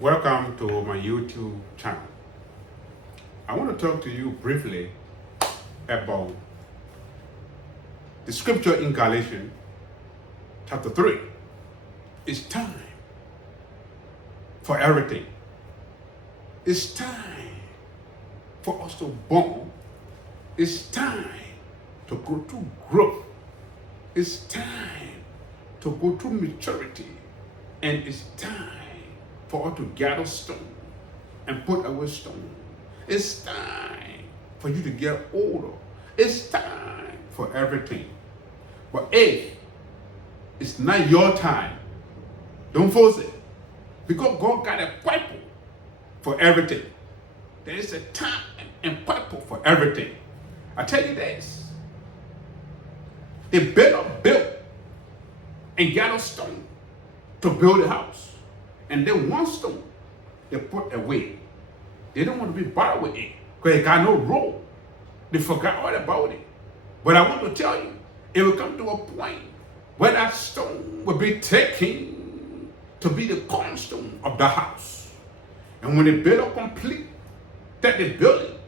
Welcome to my YouTube channel. I want to talk to you briefly about the scripture in Galatians chapter 3. It's time for everything. It's time for us to born. It's time to go through growth. It's time to go through maturity. And it's time for us to gather stone and put away stone. It's time for you to get older. It's time for everything. But if it's not your time, don't force it. Because God got a purpose for everything. There is a time and purpose for everything. I tell you this. They built and gathered stone to build a house. And then one stone they put away. They don't want to be bothered with it because it got no role. They forgot all about it. But I want to tell you, it will come to a point where that stone will be taken to be the cornerstone of the house. And when they build up complete that they building,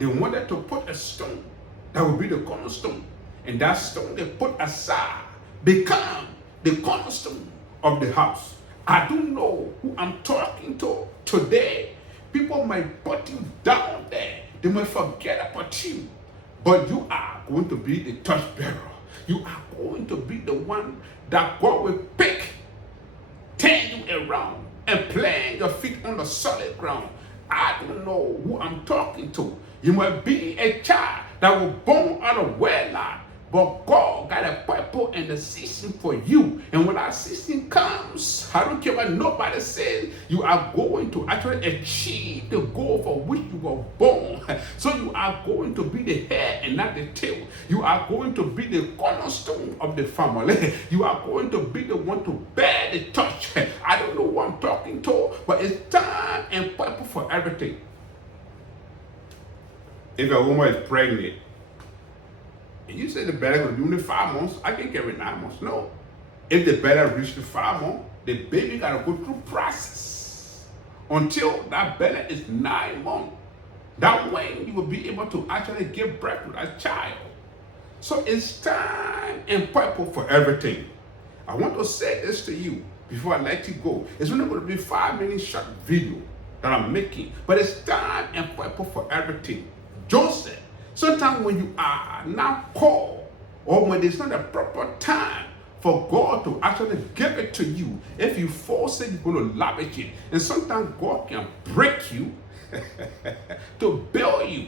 they wanted to put a stone that will be the cornerstone. And that stone they put aside become the cornerstone of the house. I don't know who I'm talking to today. People might put you down there. They might forget about you. But you are going to be the torchbearer. You are going to be the one that God will pick, turn you around, and plant your feet on the solid ground. I don't know who I'm talking to. You might be a child that was born out of wedlock. But God got a purpose and a season for you. And when that season comes, I don't care what nobody says, you are going to actually achieve the goal for which you were born. So you are going to be the head and not the tail. You are going to be the cornerstone of the family. You are going to be the one to bear the torch. I don't know who I'm talking to, but it's time and purpose for everything. If a woman is pregnant, and you say the belly will do only 5 months, I can carry 9 months. No. If the belly reaches the 5 months, the baby gotta go through process until that belly is 9 months. That way you will be able to actually give birth to that child. So it's time and purpose for everything. I want to say this to you before I let you go. It's only going to be 5 minute short video that I'm making, but it's time and purpose for everything. Joseph. Sometimes when you are not called, or when there's not a proper time for God to actually give it to you, if you force it, you're going to lavish it. And sometimes God can break you to build you.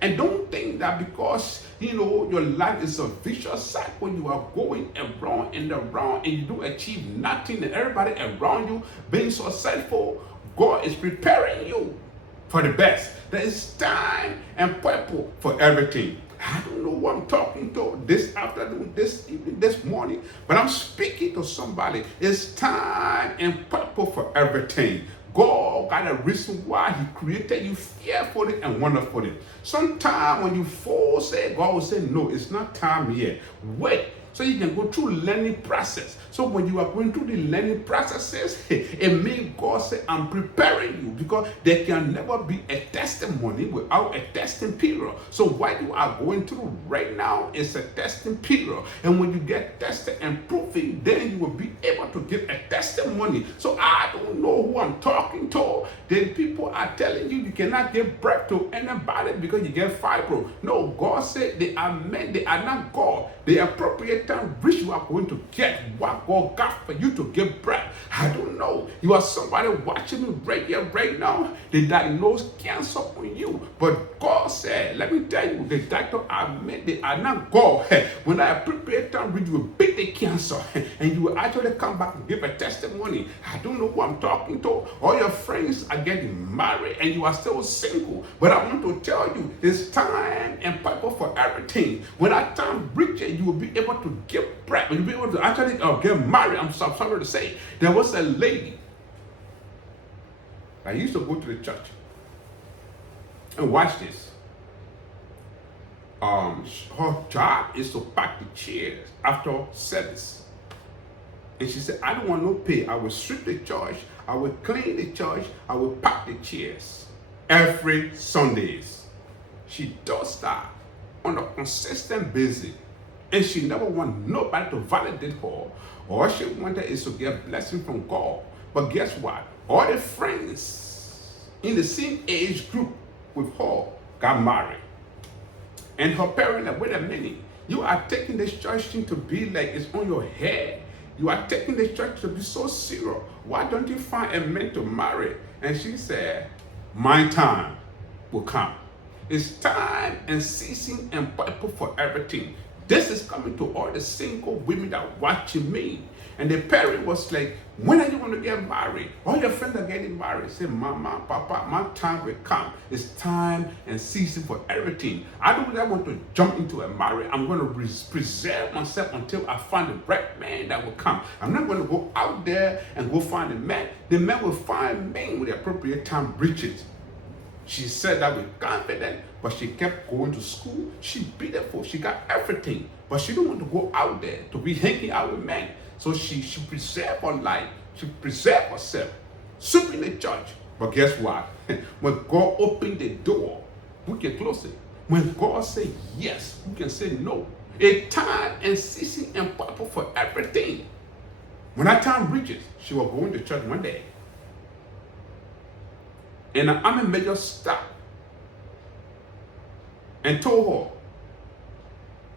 And don't think that because, your life is a vicious cycle, you are going around and around and you don't achieve nothing, and everybody around you being successful, God is preparing you for the best. There is time and purpose for everything. I don't know who I'm talking to this afternoon, this evening, this morning, but I'm speaking to somebody. It's time and purpose for everything. God got a reason why He created you fearfully and wonderfully. Sometimes when you force it, God will say, no, it's not time yet. Wait. So you can go through learning process. So when you are going through the learning processes, it means God said, I'm preparing you, because there can never be a testimony without a testing period. So what you are going through right now is a testing period. And when you get tested and proven, then you will be able to give a testimony. So I don't know who I'm talking to. Then people are telling you you cannot give birth to anybody because you get fibro. No, God said they are men, they are not God. The appropriate time which you are going to get what God got for you to give birth. I don't know. You are somebody watching me right here, right now. They diagnosed cancer on you. But God said, let me tell you, the doctor are men, they are not God. When I appropriate time, you will beat the cancer and you will actually come back and give a testimony. I don't know who I'm talking to. All your friends are getting married and you are still single. But I want to tell you, it's time and purpose for everything. When that time reaches, you will be able to give birth. You'll be able to actually get married. I'm sorry to say. There was a lady I used to go to the church and watch this. Her job is to pack the chairs after service. And she said, I don't want no pay. I will sweep the church. I will clean the church. I will pack the chairs every Sundays. She does that on a consistent basis. And she never want nobody to validate her. All she wanted is to get blessing from God. But guess what? All the friends in the same age group with her got married. And her parents like, wait a minute, you are taking this church thing to be like it's on your head. You are taking this church to be so serious. Why don't you find a man to marry? And she said, my time will come. It's time and season and purpose for everything. This is coming to all the single women that are watching me. And the parent was like, when are you going to get married? All your friends are getting married. Say, Mama, Papa, my time will come. It's time and season for everything. I don't really want to jump into a marriage. I'm going to preserve myself until I find the right man that will come. I'm not going to go out there and go find a man. The man will find me with the appropriate time reaches. She said that with confidence, but she kept going to school. She's beautiful. She got everything, but she don't want to go out there to be hanging out with men. So she preserved her life. She preserved herself. Sweeping the church. But guess what? When God opened the door, we can close it. When God said yes, we can say no. A time and season and purpose for everything. When that time reaches, she will go into church one day. And an army major stopped and told her,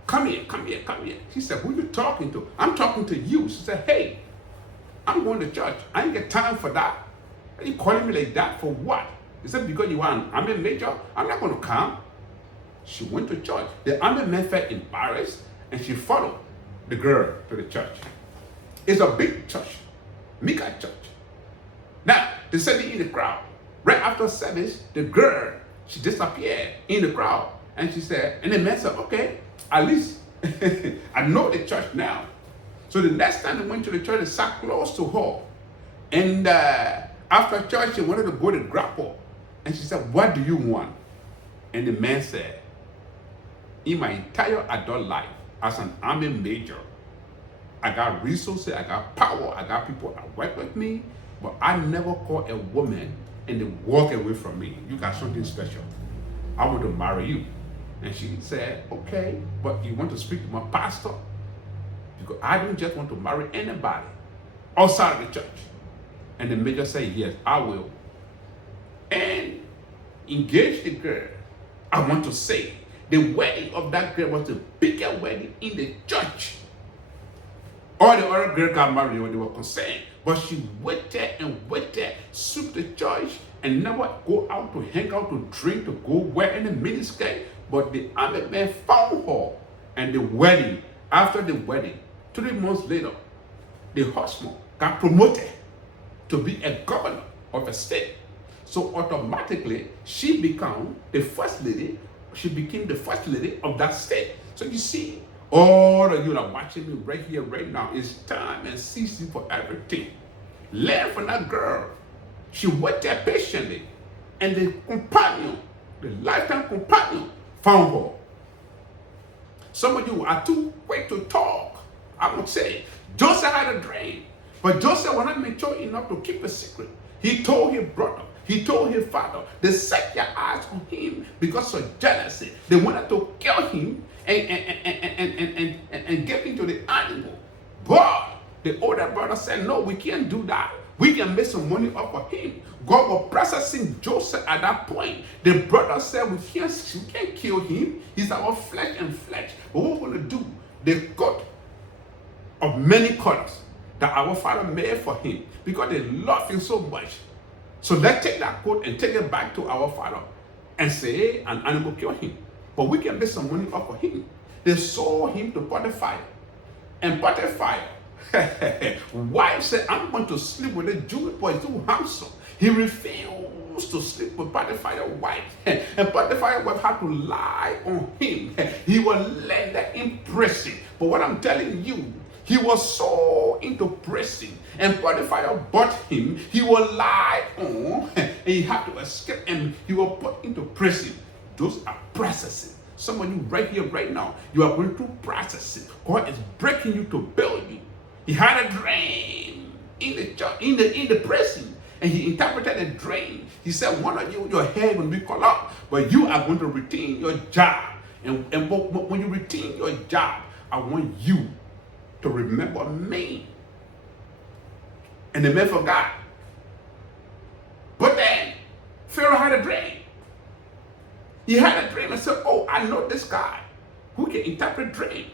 come here, come here, come here. She said, who are you talking to? I'm talking to you. She said, hey, I'm going to church. I ain't got time for that. Are you calling me like that for what? He said, because you are an army major, I'm not going to come. She went to church. The army man felt embarrassed and she followed the girl to the church. It's a big church, mega church. Now, they said in the crowd. Right after service, the girl, she disappeared in the crowd. And she said, and the man said, okay, at least I know the church now. So the next time they went to the church, they sat close to her. And after church, she wanted to go to grab her. And she said, what do you want? And the man said, in my entire adult life, as an army major, I got resources, I got power, I got people that work with me, but I never call a woman and they walk away from me. You got something special. I want to marry you. And she said, okay, but you want to speak to my pastor? Because I don't just want to marry anybody outside of the church. And the major said, yes, I will. And engage the girl. I want to say, the wedding of that girl was the biggest wedding in the church. All the other girls got married when they were concerned. But she waited and waited, swept the church, and never go out to hang out, to drink, to go wear any miniskirt. But the army man found her. And the wedding, after the wedding, 3 months later, the husband got promoted to be a governor of a state. So automatically, she became the first lady. She became the first lady of that state. So you see, all of you that are watching me right here, right now, it's time and season for everything. Learn from that girl. She waited patiently. And the companion, the lifetime companion, found her. Some of you are too quick to talk. I would say, Joseph had a dream. But Joseph was not mature enough to keep a secret. He told his brother. He told his father. They set their eyes on him because of jealousy. They wanted to kill him and get into the animal. But the older brother said, no, we can't do that. We can make some money off of him. God was processing Joseph at that point. The brother said, we can't kill him. He's our flesh and flesh. But what we're going to do, the coat of many colors that our father made for him, because they love him so much. So let's take that coat and take it back to our father and say, an animal killed him. But we can make some money off of him. They sold him to Potiphar. And Potiphar, wife said, I'm going to sleep with a Jewish boy, too handsome. He refused to sleep with Potiphar's wife. And Potiphar's wife had to lie on him. He was later in prison. But what I'm telling you, he was so into prison, and Potiphar bought him. He was lied on, and he had to escape, and he was put into prison. Those are processes. Some of you right here, right now, you are going through processes. God is breaking you to build you. He had a dream in the church, in the prison, and he interpreted the dream. He said, one of you, your hair will be cut off, but you are going to retain your job. And when you retain your job, I want you to remember me. And the man forgot. But then Pharaoh had a dream. He had a dream and said, oh, I know this guy who can interpret dream.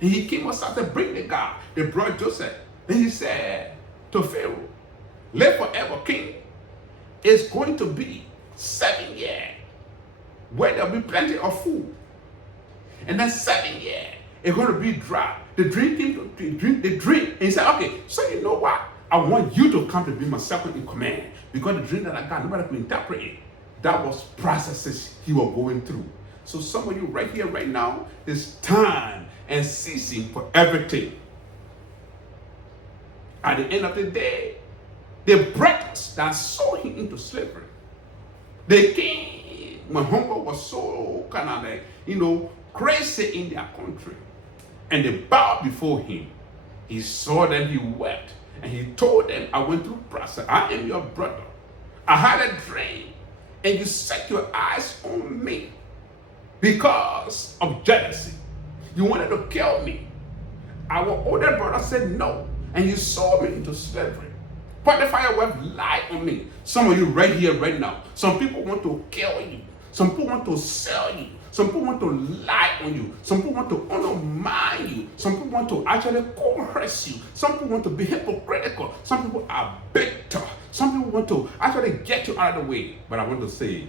And he came outside to bring the guy. They brought Joseph. And he said to Pharaoh, live forever, king. It's going to be 7 years where there'll be plenty of food. And then 7 years, it's going to be dry. The dream came to drink the dream. And he said, okay, so you know what? I want you to come to be my second in command. Because the dream that I got, nobody could interpret it. That was processes he was going through. So some of you right here, right now, it's time and season for everything. At the end of the day, the brothers that sold him into slavery, they came when hunger was so kind of like, crazy in their country. And they bowed before him. He saw them, he wept. And he told them, I went through process. I am your brother. I had a dream. And you set your eyes on me because of jealousy. You wanted to kill me. Our older brother said no. And you sold me into slavery. Potiphar wife lied on me. Some of you right here, right now. Some people want to kill you. Some people want to sell you. Some people want to lie on you. Some people want to undermine you. Some people want to actually coerce you. Some people want to be hypocritical. Some people are bitter. Some people want to actually get you out of the way. But I want to say,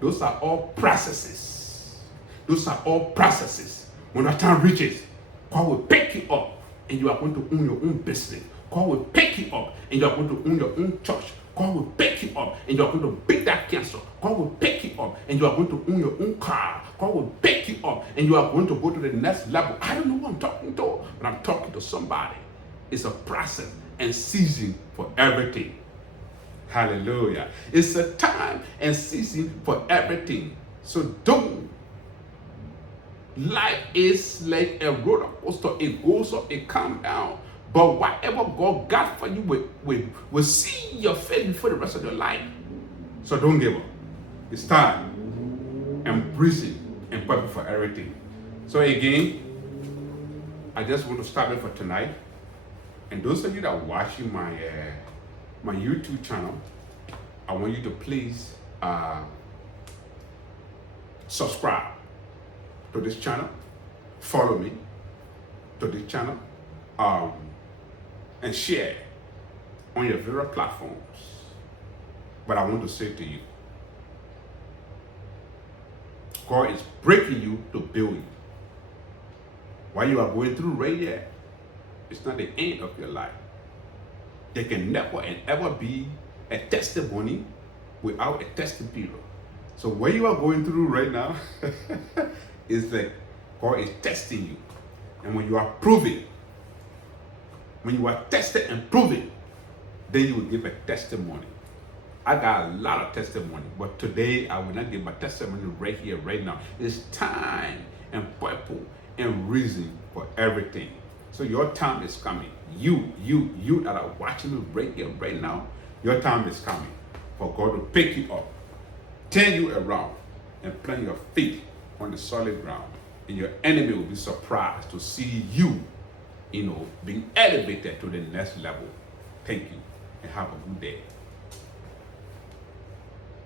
those are all processes. Those are all processes. When that time reaches, God will pick you up and you are going to own your own business. God will pick you up and you are going to own your own church. God will pick you up and you are going to beat that cancer. God will pick you up and you are going to own your own car. God will pick you up and you are going to go to the next level. I don't know who I'm talking to, but I'm talking to somebody. It's a process and season for everything. Hallelujah. It's a time and season for everything. So don't. Life is like a roller coaster. It goes up, it comes down. But whatever God got for you will see your face before the rest of your life. So don't give up. It's time. Embrace it and prepare for everything. So again, I just want to stop it for tonight. And those of you that are watching my YouTube channel, I want you to please subscribe to this channel, follow me to this channel, and share on your various platforms. But I want to say to you, God is breaking you to build you. What you are going through right here, it's not the end of your life. There can never and ever be a testimony without a testing period. So what you are going through right now is like God is testing you. And when you are proving, when you are tested and proven, then you will give a testimony. I got a lot of testimony, but today I will not give my testimony right here, right now. It's time and purpose and reason for everything. So your time is coming. You that are watching me right here, right now, your time is coming for God to pick you up, turn you around, and plant your feet on the solid ground. And your enemy will be surprised to see you, being elevated to the next level. Thank you, and have a good day.